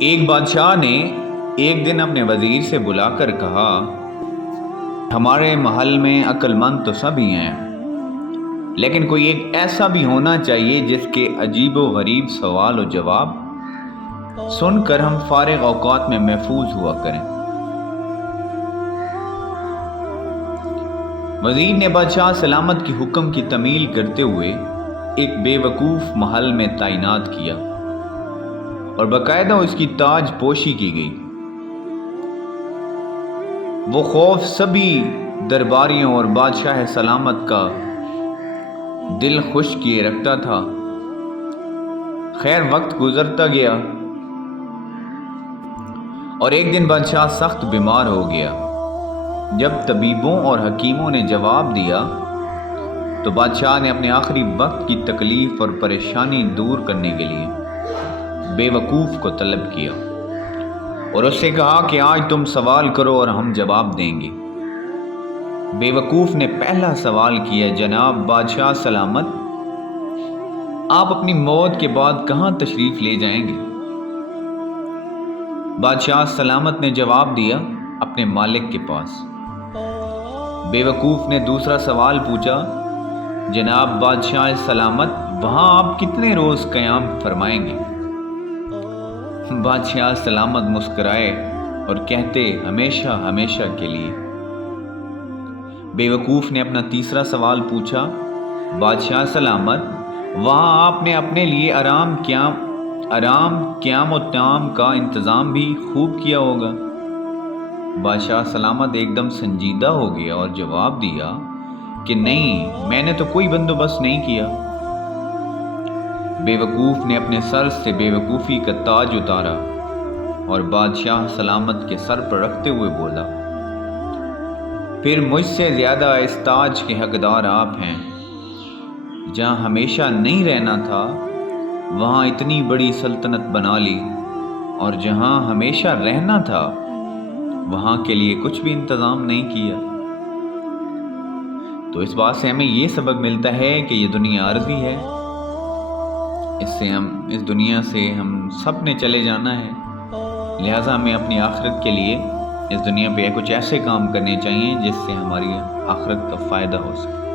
ایک بادشاہ نے ایک دن اپنے وزیر سے بلا کر کہا، ہمارے محل میں عقل مند تو سبھی ہیں، لیکن کوئی ایک ایسا بھی ہونا چاہیے جس کے عجیب و غریب سوال و جواب سن کر ہم فارغ اوقات میں محفوظ ہوا کریں۔ وزیر نے بادشاہ سلامت کی حکم کی تعمیل کرتے ہوئے ایک بے وقوف محل میں تعینات کیا اور باقاعدہ اس کی تاج پوشی کی گئی۔ وہ خوف سبھی درباریوں اور بادشاہ سلامت کا دل خوش کیے رکھتا تھا۔ خیر، وقت گزرتا گیا اور ایک دن بادشاہ سخت بیمار ہو گیا۔ جب طبیبوں اور حکیموں نے جواب دیا تو بادشاہ نے اپنے آخری وقت کی تکلیف اور پریشانی دور کرنے کے لیے بے وقوف کو طلب کیا اور اس سے کہا کہ آج تم سوال کرو اور ہم جواب دیں گے۔ بے وقوف نے پہلا سوال کیا، جناب بادشاہ سلامت، آپ اپنی موت کے بعد کہاں تشریف لے جائیں گے؟ بادشاہ سلامت نے جواب دیا، اپنے مالک کے پاس۔ بے وقوف نے دوسرا سوال پوچھا، جناب بادشاہ سلامت، وہاں آپ کتنے روز قیام فرمائیں گے؟ بادشاہ سلامت مسکرائے اور کہتے، ہمیشہ ہمیشہ کے لیے۔ بے وقوف نے اپنا تیسرا سوال پوچھا، بادشاہ سلامت، وہاں آپ نے اپنے لیے آرام قیام و طعام کا انتظام بھی خوب کیا ہوگا۔ بادشاہ سلامت ایک دم سنجیدہ ہو گیا اور جواب دیا کہ نہیں، میں نے تو کوئی بندوبست نہیں کیا۔ بے وقوف نے اپنے سر سے بے وقوفی کا تاج اتارا اور بادشاہ سلامت کے سر پر رکھتے ہوئے بولا، پھر مجھ سے زیادہ اس تاج کے حقدار آپ ہیں۔ جہاں ہمیشہ نہیں رہنا تھا وہاں اتنی بڑی سلطنت بنا لی، اور جہاں ہمیشہ رہنا تھا وہاں کے لیے کچھ بھی انتظام نہیں کیا۔ تو اس بات سے ہمیں یہ سبق ملتا ہے کہ یہ دنیا عارضی ہے، اس دنیا سے ہم سب نے چلے جانا ہے، لہٰذا ہمیں اپنی آخرت کے لیے اس دنیا پہ کچھ ایسے کام کرنے چاہیے جس سے ہماری آخرت کا فائدہ ہو سکے۔